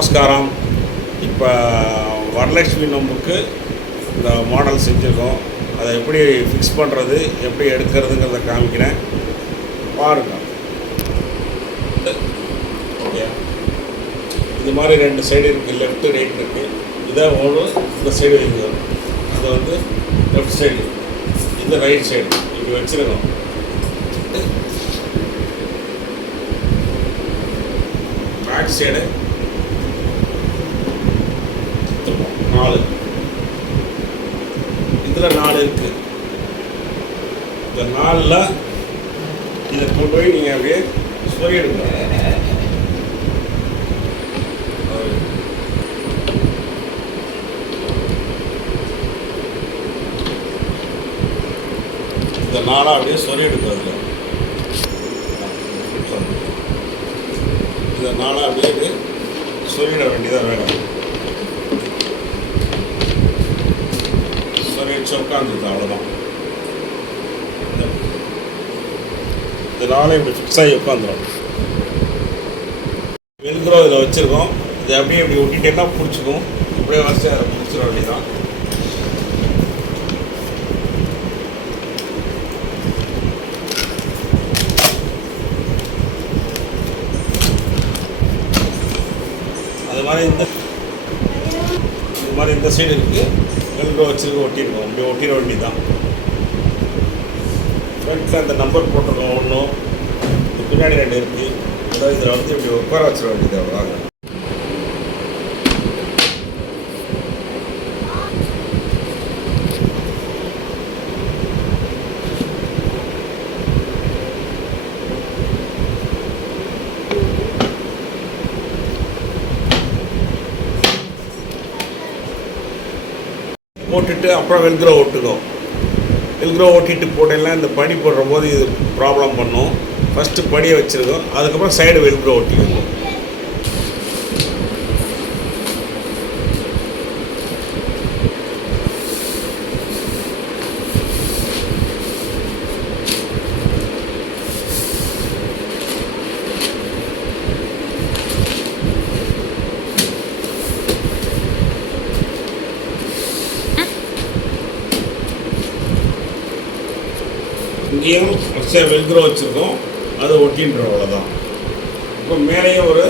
நமஸ்காரம். இப்போ வரலட்சுமி நோம்புக்கு இந்த மாடல் செஞ்சுருக்கோம். அதை எப்படி ஃபிக்ஸ் பண்ணுறது, எப்படி எடுக்கிறதுங்கிறத காமிக்கிறேன், பாருங்க. ஓகே, இது மாதிரி 2 சைடு இருக்குது, லெஃப்ட்டு ரைட் இருக்குது. இதை ஒன்று இந்த சைடு வைங்க, அது வந்து லெஃப்ட் சைடு, இந்த ரைட் சைடு இப்படி வச்சுருக்கோம். பேக் சைடு 4, இதில் 4 இருக்குது. இந்த 4ல் இதை கொண்டு போய் நீங்கள் அப்படியே சொருகிடுங்க. இந்த 4 அப்படியே சொருகிடுங்க. அதில் இந்த 4 அப்படியே சொருகிட வேண்டியதாக வேணும். சொருகிச்சு உட்காந்துருக்கு, அவ்வளோதான். இந்த 4 இப்படி ஃபிக்ஸ் ஆகி உட்காந்துரும். வெல்க்ரோ இதில் வச்சுருக்கோம். இதை அப்படியே இப்படி ஒட்டிட்டேன்னா பிடிச்சிக்கும். இப்படியே வச்சு அதை பிடிச்சிட வேண்டியதான். அது மாதிரி இது மாதிரி இந்த சைடு இருக்குது, வெல்க்ரோ வச்சுருக்க ஒட்டியிருக்கோம். இப்படி ஒட்டிட வேண்டியதான். ஃப்ரண்ட்டில் அந்த நம்பர் போட்டிருக்கோம். ஒன்றும் பின்னாடி 2 இருக்குது. அதாவது இதில் வந்து இப்படி உட்கார வச்சிட வேண்டியது, அவ்வளோதாங்க. போட்டுட்டு அப்புறம் வெல்க்ரோ ஒட்டுக்கும். வெல்க்ரோ ஓட்டிட்டு போட்டெல்லாம் இந்த படி போடுற போது இது ப்ராப்ளம் பண்ணும். ஃபஸ்ட்டு படியை வச்சுருக்கோம், அதுக்கப்புறம் சைடு வெல்க்ரோ ஒட்டிக்கணும். இங்கேயும் ஃபஸ்ட்டாக வெல்க்ரோ வச்சுருக்கோம், அதை ஒட்டின்றோம், அவ்வளோதான். இப்போ மேலேயும் ஒரு